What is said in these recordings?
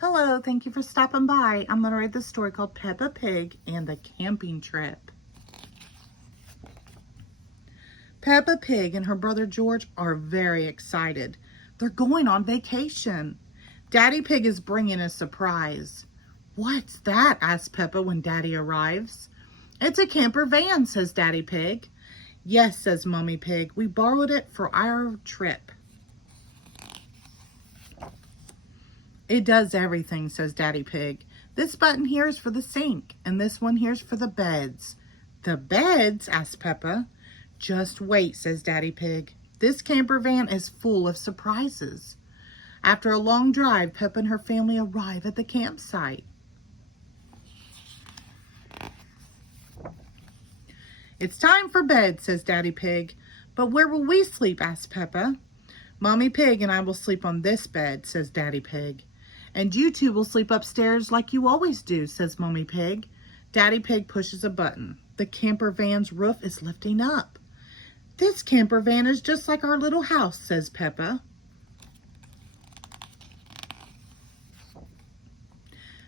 Hello, thank you for stopping by. I'm going to read the story called Peppa Pig and the Camping Trip. Peppa Pig and her brother George are very excited. They're going on vacation. Daddy Pig is bringing a surprise. What's that? Asks Peppa when Daddy arrives. It's a camper van, says Daddy Pig. Yes, says Mommy Pig. We borrowed it for our trip. It does everything, says Daddy Pig. This button here is for the sink, and this one here's for the beds. The beds? Asks Peppa. Just wait, says Daddy Pig. This camper van is full of surprises. After a long drive, Peppa and her family arrive at the campsite. It's time for bed, says Daddy Pig. But where will we sleep? Asks Peppa. Mommy Pig and I will sleep on this bed, says Daddy Pig. And you two will sleep upstairs like you always do, says Mommy Pig. Daddy Pig pushes a button. The camper van's roof is lifting up. This camper van is just like our little house, says Peppa.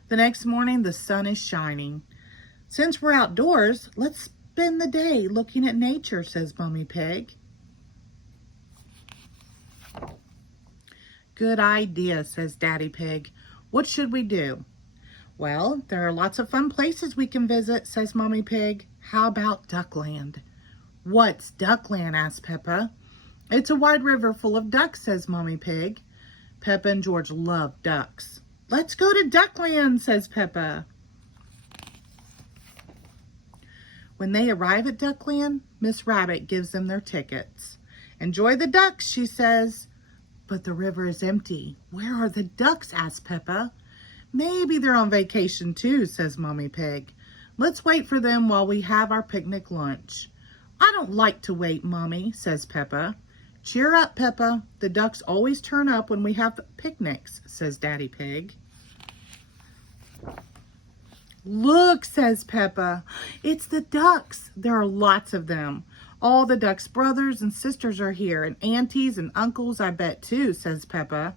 The next morning, the sun is shining. Since we're outdoors, let's spend the day looking at nature, says Mommy Pig. Good idea, says Daddy Pig. What should we do? Well, there are lots of fun places we can visit, says Mommy Pig. How about Duckland? What's Duckland? Asks Peppa. It's a wide river full of ducks, says Mommy Pig. Peppa and George love ducks. Let's go to Duckland, says Peppa. When they arrive at Duckland, Miss Rabbit gives them their tickets. Enjoy the ducks, she says. But the river is empty. Where are the ducks? Asks Peppa. Maybe they're on vacation too, says Mommy Pig. Let's wait for them while we have our picnic lunch. I don't like to wait, Mommy, says Peppa. Cheer up, Peppa. The ducks always turn up when we have picnics, says Daddy Pig. Look, says Peppa. It's the ducks. There are lots of them. All the ducks' brothers and sisters are here, and aunties and uncles, I bet, too, says Peppa.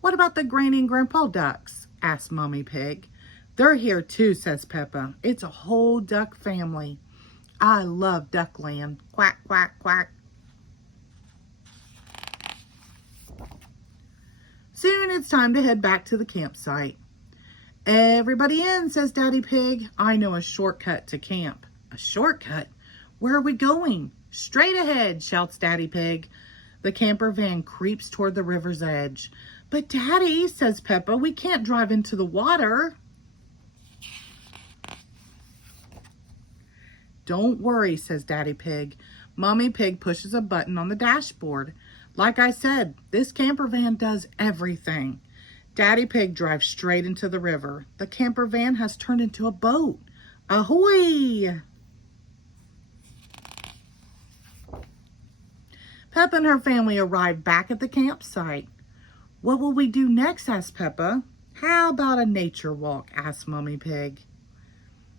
What about the Granny and Grandpa ducks? Asks Mommy Pig. They're here, too, says Peppa. It's a whole duck family. I love Duckland. Quack, quack, quack. Soon it's time to head back to the campsite. Everybody in, says Daddy Pig. I know a shortcut to camp. A shortcut? Where are we going? Straight ahead, shouts Daddy Pig. The camper van creeps toward the river's edge. But Daddy, says Peppa, we can't drive into the water. Don't worry, says Daddy Pig. Mommy Pig pushes a button on the dashboard. Like I said, this camper van does everything. Daddy Pig drives straight into the river. The camper van has turned into a boat. Ahoy! Peppa and her family arrive back at the campsite. What will we do next? Asks Peppa. How about a nature walk? Asks Mommy Pig.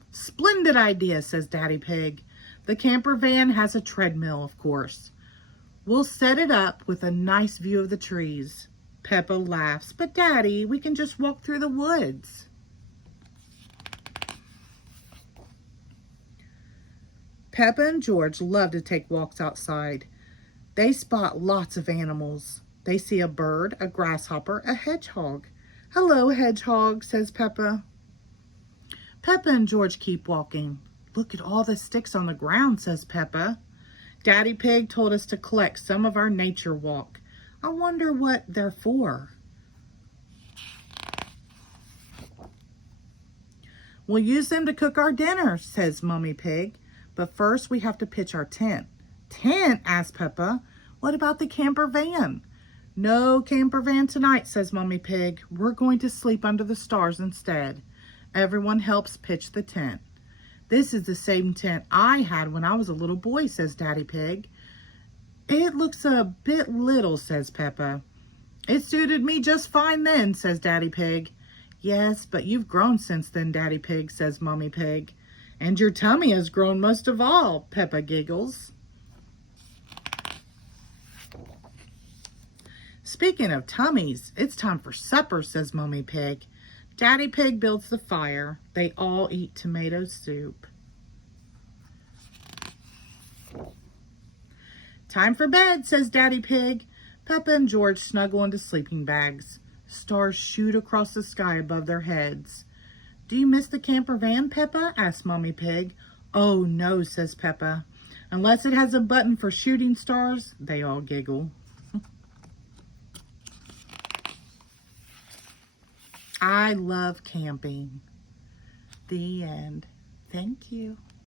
Splendid idea, says Daddy Pig. The camper van has a treadmill, of course. We'll set it up with a nice view of the trees. Peppa laughs. But Daddy, we can just walk through the woods. Peppa and George love to take walks outside. They spot lots of animals. They see a bird, a grasshopper, a hedgehog. Hello, hedgehog, says Peppa. Peppa and George keep walking. Look at all the sticks on the ground, says Peppa. Daddy Pig told us to collect some of our nature walk. I wonder what they're for. We'll use them to cook our dinner, says Mommy Pig. But first we have to pitch our tent. Tent? Asks Peppa. What about the camper van? No camper van tonight, says Mommy Pig. We're going to sleep under the stars instead. Everyone helps pitch the tent. This is the same tent I had when I was a little boy, says Daddy Pig. It looks a bit little, says Peppa. It suited me just fine then, says Daddy Pig. Yes, but you've grown since then, Daddy Pig, says Mommy Pig. And your tummy has grown most of all, Peppa giggles. Speaking of tummies, it's time for supper, says Mommy Pig. Daddy Pig builds the fire. They all eat tomato soup. Time for bed, says Daddy Pig. Peppa and George snuggle into sleeping bags. Stars shoot across the sky above their heads. Do you miss the camper van, Peppa? asks Mommy Pig. Oh, no, says Peppa. Unless it has a button for shooting stars, they all giggle. I love camping. The end. Thank you.